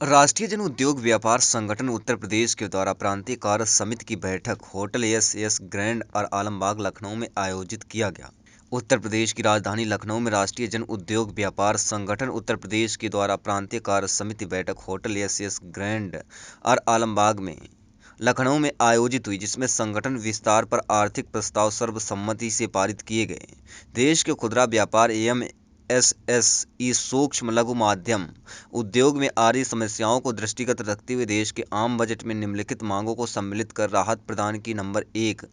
राष्ट्रीय जन उद्योग व्यापार संगठन उत्तर प्रदेश के द्वारा प्रांतीय कार्य समिति की बैठक होटल एस ग्रैंड और आलमबाग लखनऊ में आयोजित किया गया। उत्तर प्रदेश की राजधानी लखनऊ में राष्ट्रीय जन उद्योग व्यापार संगठन उत्तर प्रदेश के द्वारा प्रांतीय कार्य समिति बैठक होटल एस ग्रैंड और आलमबाग में लखनऊ में आयोजित हुई, जिसमें संगठन विस्तार पर आर्थिक प्रस्ताव सर्वसम्मति से पारित किए गए। देश के खुदरा व्यापार एवं एसएसई सूक्ष्म लघु माध्यम उद्योग में आ रही समस्याओं को दृष्टिगत रखते हुए देश के आम बजट में निम्नलिखित मांगों को सम्मिलित कर राहत प्रदान की। नंबर 1,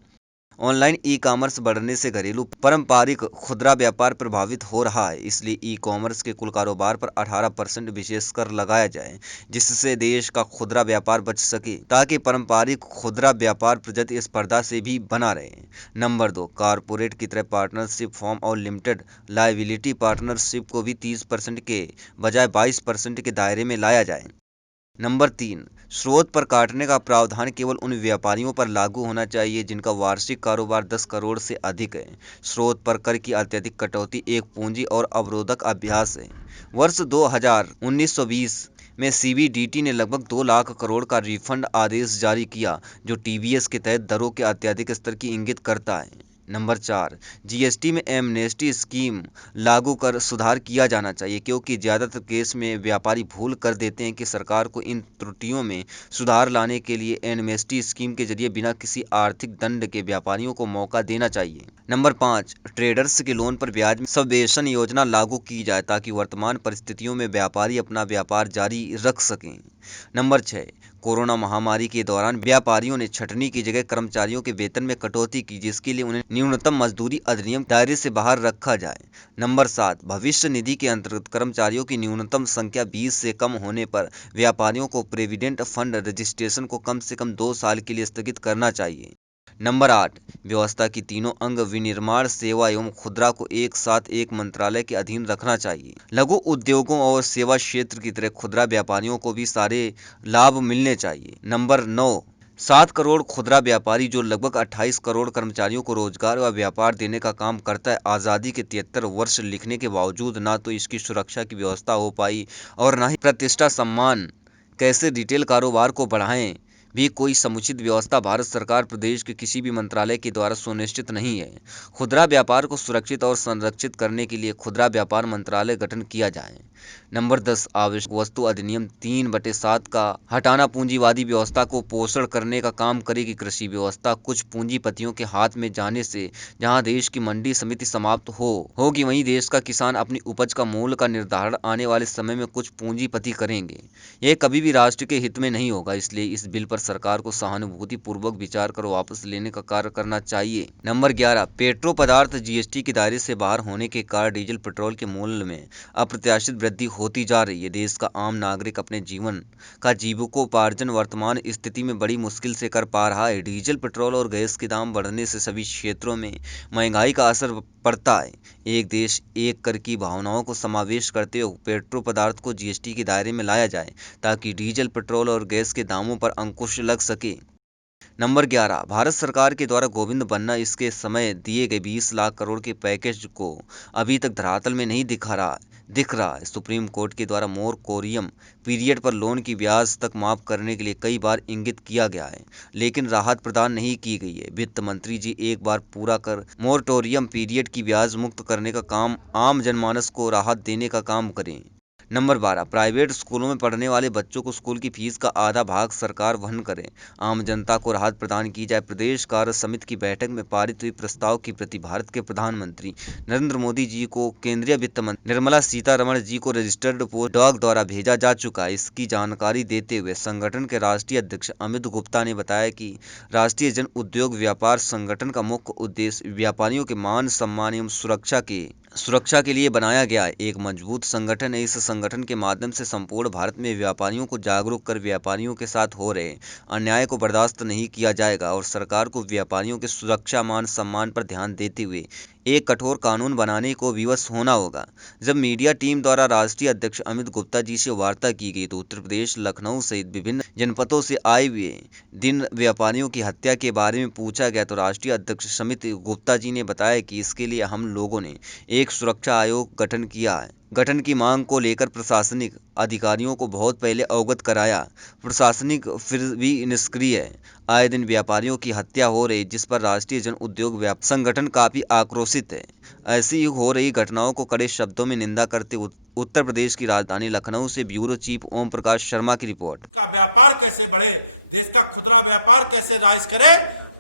ऑनलाइन ई-कॉमर्स बढ़ने से घरेलू पारंपरिक खुदरा व्यापार प्रभावित हो रहा है, इसलिए ई-कॉमर्स के कुल कारोबार पर 18% विशेष कर लगाया जाए, जिससे देश का खुदरा व्यापार बच सके, ताकि पारंपरिक खुदरा व्यापार प्रतिस्पर्धा से भी बना रहे। नंबर 2, कारपोरेट की तरह पार्टनरशिप फॉर्म और लिमिटेड लायबिलिटी पार्टनरशिप को भी 30% के बजाय 22% के दायरे में लाया जाए। नंबर 3, स्रोत पर काटने का प्रावधान केवल उन व्यापारियों पर लागू होना चाहिए जिनका वार्षिक कारोबार 10 करोड़ से अधिक है। स्रोत पर कर की अत्यधिक कटौती एक पूंजी और अवरोधक अभ्यास है। वर्ष 2019-20 में सीबीडीटी ने लगभग 2 लाख करोड़ का रिफंड आदेश जारी किया, जो टीडीएस के तहत दरों के अत्यधिक स्तर की इंगित करता है। नंबर 4, जीएसटी में एमनेस्टी स्कीम लागू कर सुधार किया जाना चाहिए, क्योंकि ज़्यादातर केस में व्यापारी भूल कर देते हैं कि सरकार को इन त्रुटियों में सुधार लाने के लिए एमनेस्टी स्कीम के जरिए बिना किसी आर्थिक दंड के व्यापारियों को मौका देना चाहिए। नंबर 5, ट्रेडर्स के लोन पर ब्याज में सबवेंशन योजना लागू की जाए, ताकि वर्तमान परिस्थितियों में व्यापारी अपना व्यापार जारी रख सकें। नंबर 6, कोरोना महामारी के दौरान व्यापारियों ने छंटनी की जगह कर्मचारियों के वेतन में कटौती की, जिसके लिए उन्हें न्यूनतम मजदूरी अधिनियम दायरे से बाहर रखा जाए। नंबर 7, भविष्य निधि के अंतर्गत कर्मचारियों की न्यूनतम संख्या 20 से कम होने पर व्यापारियों को प्रोविडेंट फंड रजिस्ट्रेशन को कम से कम 2 साल के लिए स्थगित करना चाहिए। नंबर 8, व्यवस्था की तीनों अंग विनिर्माण, सेवा एवं खुदरा को एक साथ एक मंत्रालय के अधीन रखना चाहिए। लघु उद्योगों और सेवा क्षेत्र की तरह खुदरा व्यापारियों को भी सारे लाभ मिलने चाहिए। नंबर 9, 7 करोड़ खुदरा व्यापारी, जो लगभग 28 करोड़ कर्मचारियों को रोजगार व व्यापार देने का काम करता है, आज़ादी के 73 वर्ष लिखने के बावजूद ना तो इसकी सुरक्षा की व्यवस्था हो पाई और ना ही प्रतिष्ठा सम्मान कैसे रिटेल कारोबार को बढ़ाएं भी कोई समुचित व्यवस्था भारत सरकार प्रदेश के किसी भी मंत्रालय के द्वारा सुनिश्चित नहीं है। खुदरा व्यापार को सुरक्षित और संरक्षित करने के लिए खुदरा व्यापार मंत्रालय गठन किया जाए। नंबर 10, आवश्यक वस्तु अधिनियम 3/7 का हटाना पूंजीवादी व्यवस्था को पोषण करने का काम करेगी। कृषि व्यवस्था कुछ पूंजीपतियों के हाथ में जाने से जहां देश की मंडी समिति समाप्त होगी, वहीं देश का किसान अपनी उपज का मूल्य का निर्धारण आने वाले समय में कुछ पूंजीपति करेंगे। यह कभी भी राष्ट्र के हित में नहीं होगा, इसलिए इस बिल पर सरकार को सहानुभूति पूर्वक विचार कर वापस लेने का कार्य करना चाहिए। नंबर 11, पेट्रो पदार्थ जीएसटी के दायरे से बाहर होने के कारण डीजल पेट्रोल के मूल्य में अप्रत्याशित वृद्धि होती जा रही है। देश का आम नागरिक अपने जीवन का जीविकोपार्जन वर्तमान स्थिति में बड़ी मुश्किल से कर पा रहा है। डीजल, पेट्रोल और गैस के दाम बढ़ने से सभी क्षेत्रों में महंगाई का असर पड़ता है। एक देश एक कर की भावनाओं को समावेश करते हुए पेट्रो पदार्थ को जीएसटी के दायरे में लाया जाए, ताकि डीजल, पेट्रोल और गैस के दामों पर अंकुश लग सके। नंबर 11, भारत सरकार के द्वारा गोविंद बन्ना इसके समय दिए गए 20 लाख करोड़ के पैकेज को अभी तक धरातल में नहीं दिख रहा है। सुप्रीम कोर्ट के द्वारा मोरटोरियम पीरियड पर लोन की ब्याज तक माफ करने के लिए कई बार इंगित किया गया है, लेकिन राहत प्रदान नहीं की गई है। वित्त मंत्री जी एक बार पूरा कर मोरटोरियम पीरियड की ब्याज मुक्त करने का काम, आम जनमानस को राहत देने का काम करें। नंबर 12, प्राइवेट स्कूलों में पढ़ने वाले बच्चों को स्कूल की फीस का आधा भाग सरकार वहन करे, आम जनता को राहत प्रदान की जाए। प्रदेश कार्य समिति की बैठक में पारित हुई प्रस्ताव की प्रति भारत के प्रधानमंत्री नरेंद्र मोदी जी को केंद्रीय वित्त मंत्री निर्मला सीतारमण जी को रजिस्टर्ड पोस्ट डाक द्वारा भेजा जा चुका है। इसकी जानकारी देते हुए संगठन के राष्ट्रीय अध्यक्ष अमित गुप्ता ने बताया कि राष्ट्रीय जन उद्योग व्यापार संगठन का मुख्य उद्देश्य व्यापारियों के मान सम्मान एवं सुरक्षा के लिए बनाया गया है। एक मजबूत संगठन है। इस संगठन के माध्यम से संपूर्ण भारत में व्यापारियों को जागरूक कर व्यापारियों के साथ हो रहे अन्याय को बर्दाश्त नहीं किया जाएगा और सरकार को व्यापारियों की सुरक्षा, मान सम्मान पर ध्यान देते हुए एक कठोर कानून बनाने को विवश होना होगा। जब मीडिया टीम द्वारा राष्ट्रीय अध्यक्ष अमित गुप्ता जी से वार्ता की गई तो उत्तर प्रदेश, लखनऊ सहित विभिन्न जनपदों से आए हुए दिन व्यापारियों की हत्या के बारे में पूछा गया तो राष्ट्रीय अध्यक्ष अमित गुप्ता जी ने बताया कि इसके लिए हम लोगों ने एक एक सुरक्षा आयोग गठन किया है। गठन की मांग को लेकर प्रशासनिक अधिकारियों को बहुत पहले अवगत कराया, प्रशासनिक फिर भी निष्क्रिय है। आए दिन व्यापारियों की हत्या हो रही, जिस पर राष्ट्रीय जन उद्योग संगठन काफी आक्रोशित है। ऐसी हो रही घटनाओं को कड़े शब्दों में निंदा करते उत्तर प्रदेश की राजधानी लखनऊ से ब्यूरो चीफ ओम प्रकाश शर्मा की रिपोर्ट। का व्यापार कैसे बढ़े, देश का खुदरा व्यापार कैसे राइज करे,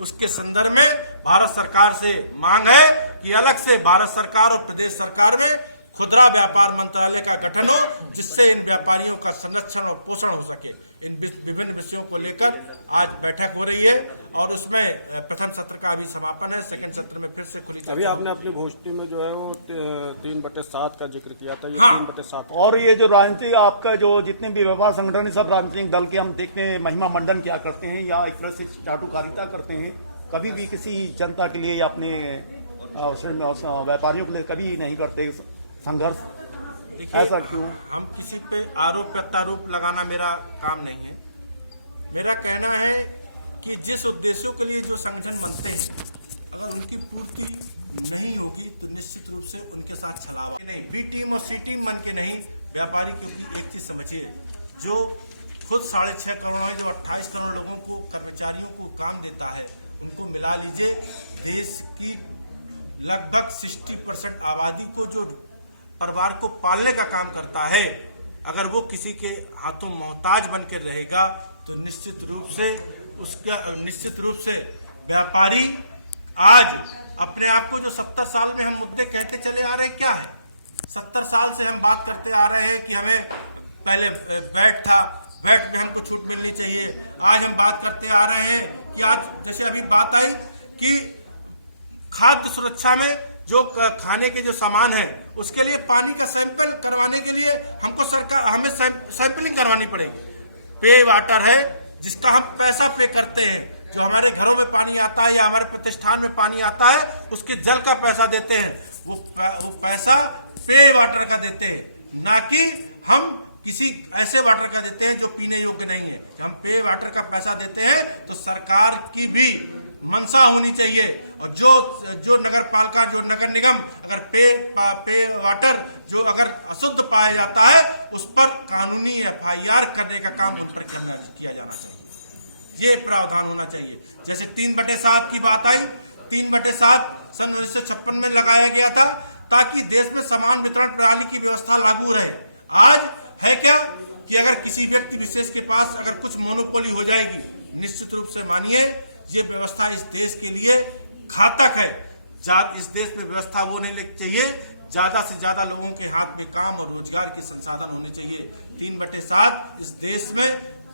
उसके संदर्भ में भारत सरकार से मांग है कि अलग से भारत सरकार और प्रदेश सरकार में खुदरा व्यापार मंत्रालय का गठन हो, जिससे इन व्यापारियों का संरक्षण और पोषण हो सके। इन विभिन्न विषयों को लेकर आज बैठक हो रही है और उसमें प्रथम सत्र का अभी समापन है, सेकंड सत्र में फिर से खुली। अभी आपने अपनी गोष्ठी में जो है वो 3/7 का जिक्र किया था, ये 3/7 और ये जो राजनीतिक आपका जो जितने भी व्यापार संगठन सब राजनीतिक दल के हम देखते हैं महिमा मंडन क्या करते हैं या एक तरह से चाटुकारिता करते हैं, कभी भी किसी जनता के लिए या अपने व्यापारियों के लिए कभी नहीं करते संघर्ष। ऐसा क्यों? हम किसी पे आरोप प्रत्यारोप लगाना मेरा काम नहीं है। मेरा कहना है कि जिस उद्देश्यों के लिए जो संगठन बनते हैं, अगर उनकी पूर्ति नहीं होगी तो निश्चित रूप से उनके साथ छलावा नहीं। बी टीम और सी टीम बन के नहीं, व्यापारी की एक चीज समझिए, जो खुद 6.5 करोड़ जो 28 करोड़ लोगों को कर्मचारियों को काम देता है, उनको मिला लीजिए। देश की लगभग 60% आबादी को जो परिवार को पालने का काम करता है, अगर वो किसी के हाथों मोहताज बनकर रहेगा तो निश्चित रूप से व्यापारी आज अपने आप को जो 70 साल में हम मुद्दे कहते चले आ रहे हैं, क्या है 70 साल से हम बात करते आ रहे हैं कि हमें पहले वैट पे हमको छूट मिलनी चाहिए। आज हम बात करते आ रहे हैं कि आज जैसे अभी बात आई कि खाद्य सुरक्षा में जो खाने के जो सामान है उसके लिए पानी का सैंपल करवाने के लिए हमें सैंपलिंग करवानी पड़ेगी। पे वाटर है जिसका हम पैसा पे करते हैं, जो हमारे घरों में पानी आता है या हमारे प्रतिष्ठान में पानी आता है उसके जल का पैसा देते हैं, वो पैसा पे वाटर का देते हैं, ना कि हम किसी ऐसे वाटर का देते हैं जो पीने योग्य नहीं है। जब हम पे वाटर का पैसा देते हैं तो सरकार की भी मंशा होनी चाहिए और जो नगर पालिका जो नगर निगम अगर पे वाटर जो अगर अशुद्ध पाया जाता है उस पर कानूनी FIR करने का काम किया जाना चाहिए। ये प्रावधान होना चाहिए। जैसे 3/7 की बात आई, 3/7 सन 1956 में लगाया गया था ताकि देश में समान वितरण प्रणाली की व्यवस्था लागू रहे। आज है क्या कि अगर किसी व्यक्ति विशेष के पास अगर कुछ मोनोपोली हो जाएगी, निश्चित रूप से मानिए ये व्यवस्था इस देश के लिए घातक है। इस देश में व्यवस्था वो नहीं लगनी चाहिए, ज्यादा से ज्यादा लोगों के हाथ में काम और रोजगार के संसाधन होने चाहिए। 3/7 इस देश में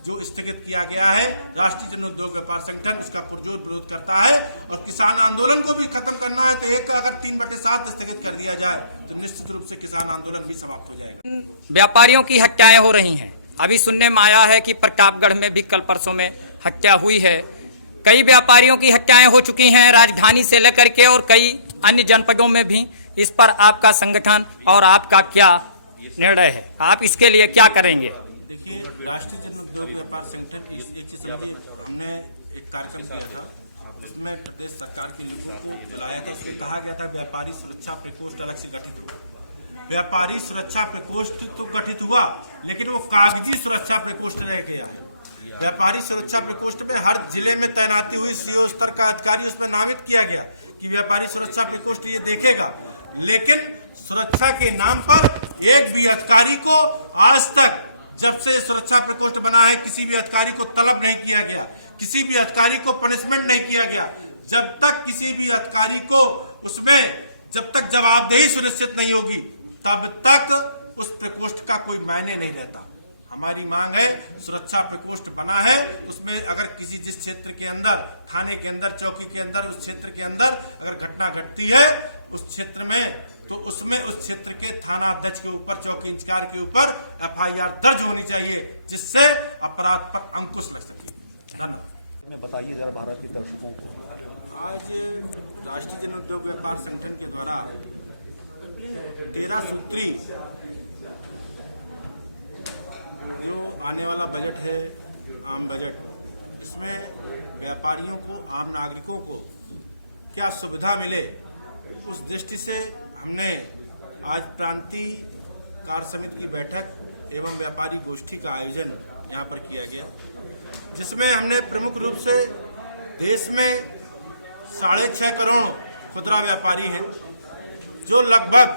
जो स्थगित किया गया है, राष्ट्रीय जन उद्योग व्यापार संगठन इसका पुरजोर विरोध करता है और किसान आंदोलन को भी खत्म करना है तो एक अगर 3/7 स्थगित कर दिया जाए तो निश्चित रूप से किसान आंदोलन भी समाप्त हो जाएगा। व्यापारियों की हत्याएं हो रही हैं। अभी सुनने में आया है कि प्रतापगढ़ में भी कल परसों में हत्या हुई है। कई व्यापारियों की हत्याएं हो चुकी हैं राजधानी से लेकर के और कई अन्य जनपदों में भी। इस पर आपका संगठन और आपका क्या निर्णय है? आप इसके लिए क्या करेंगे? व्यापारी सुरक्षा प्रकोष्ठ अलग से गठित हुआ। व्यापारी सुरक्षा प्रकोष्ठ तो गठित हुआ, लेकिन वो कागजी सुरक्षा प्रकोष्ठ रह गया है। व्यापारी सुरक्षा प्रकोष्ठ में हर जिले में तैनाती हुई CO स्तर का अधिकारी उसमें नामित किया गया कि व्यापारी सुरक्षा प्रकोष्ठ ये देखेगा, लेकिन सुरक्षा के नाम पर एक भी अधिकारी को आज तक जब से सुरक्षा प्रकोष्ठ बना है किसी भी अधिकारी को तलब नहीं किया गया, किसी भी अधिकारी को पनिशमेंट नहीं किया गया। जब तक किसी भी अधिकारी को उसमें जब तक जवाबदेही सुनिश्चित नहीं होगी तब तक उस प्रकोष्ठ का कोई मायने नहीं रहता। हमारी मांग है सुरक्षा प्रकोष्ठ बना है, उसमें अगर किसी जिस क्षेत्र के अंदर थाने के अंदर चौकी के अंदर उस क्षेत्र के अंदर अगर घटना घटती है उस क्षेत्र में तो उसमें उस क्षेत्र के थाना अध्यक्ष के ऊपर चौकी इंचार्ज के ऊपर FIR दर्ज होनी चाहिए जिससे अपराध पर अंकुश लग सके। बताइए जरा भारत के दर्शकों को। आज राष्ट्रीय जन उद्योग व्यापार संगठन के द्वारा 13 सूत्री जो आने वाला बजट है आम बजट, इसमें व्यापारियों को आम नागरिकों को क्या सुविधा मिले उस दृष्टि से हमने आज प्रांतीय कार्य समिति की बैठक एवं व्यापारी गोष्ठी का आयोजन यहाँ पर किया गया, जिसमें हमने प्रमुख रूप से देश में 6.5 करोड़ खुदरा व्यापारी हैं, जो लगभग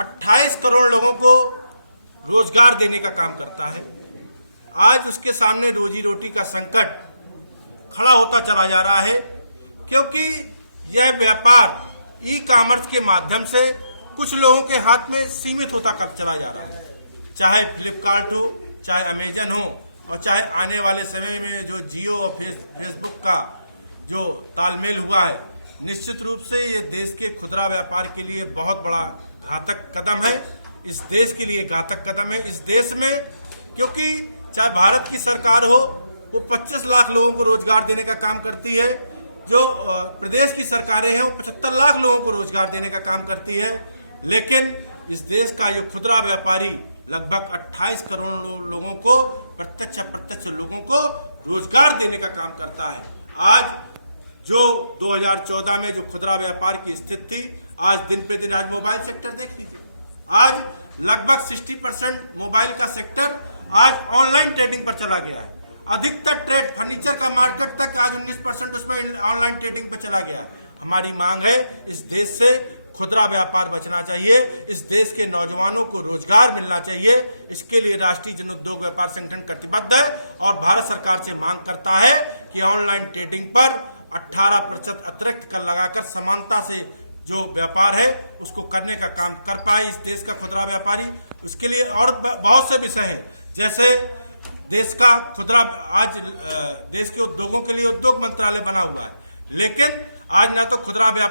28 करोड़ लोगों को रोजगार देने का काम करता है। आज उसके सामने रोजी रोटी का संकट खड़ा होता चला जा रहा है, क्योंकि यह व्यापार ई कॉमर्स के माध्यम से कुछ लोगों के हाथ में सीमित होता कर चला जा रहा है। चाहे फ्लिपकार्ट हो, चाहे अमेजन हो, और चाहे आने वाले समय में जो जियो और फेसबुक का जो तालमेल हुआ है, निश्चित रूप से ये देश के खुदरा व्यापार के लिए बहुत बड़ा घातक कदम है। इस देश के लिए घातक कदम है। इस देश में, क्योंकि चाहे भारत की सरकार हो, वो 25 लाख लोगों को रोजगार देने का काम करती है, जो प्रदेश की सरकारें हैं वो 75 लाख लोगों को रोजगार देने का काम करती है, लेकिन इस देश का ये खुदरा व्यापारी लगभग 28 करोड़ लोगों को, प्रत्यक्ष अप्रत्यक्ष लोगों को रोजगार देने का काम करता है। आज जो 2014 में जो खुदरा व्यापार की स्थिति थी, आज दिन पे दिन आज मोबाइल सेक्टर देख लीजिए, आज लगभग 60% मोबाइल का सेक्टर आज ऑनलाइन ट्रेडिंग पर चला गया है। अधिकतर ट्रेड फर्नीचर का मार्केट तक आज 19% उसमें ऑनलाइन ट्रेडिंग पे चला गया है। हमारी मांग है, इस देश से खुदरा व्यापार बचना चाहिए, इस देश के नौजवानों को रोजगार मिलना चाहिए। इसके लिए राष्ट्रीय जन उद्योग व्यापार संगठन प्रतिबद्ध है और भारत सरकार से मांग करता है कि ऑनलाइन ट्रेडिंग पर 18% अतिरिक्त कर लगाकर समानता से जो व्यापार है उसको करने का काम कर पाए इस देश का खुदरा व्यापारी। उसके लिए और बहुत से विषय हैं, जैसे देश का खुदरा, आज देश के उद्योगों के लिए उद्योग मंत्रालय बना हुआ है, लेकिन आज ना तो खुदरा व्यापार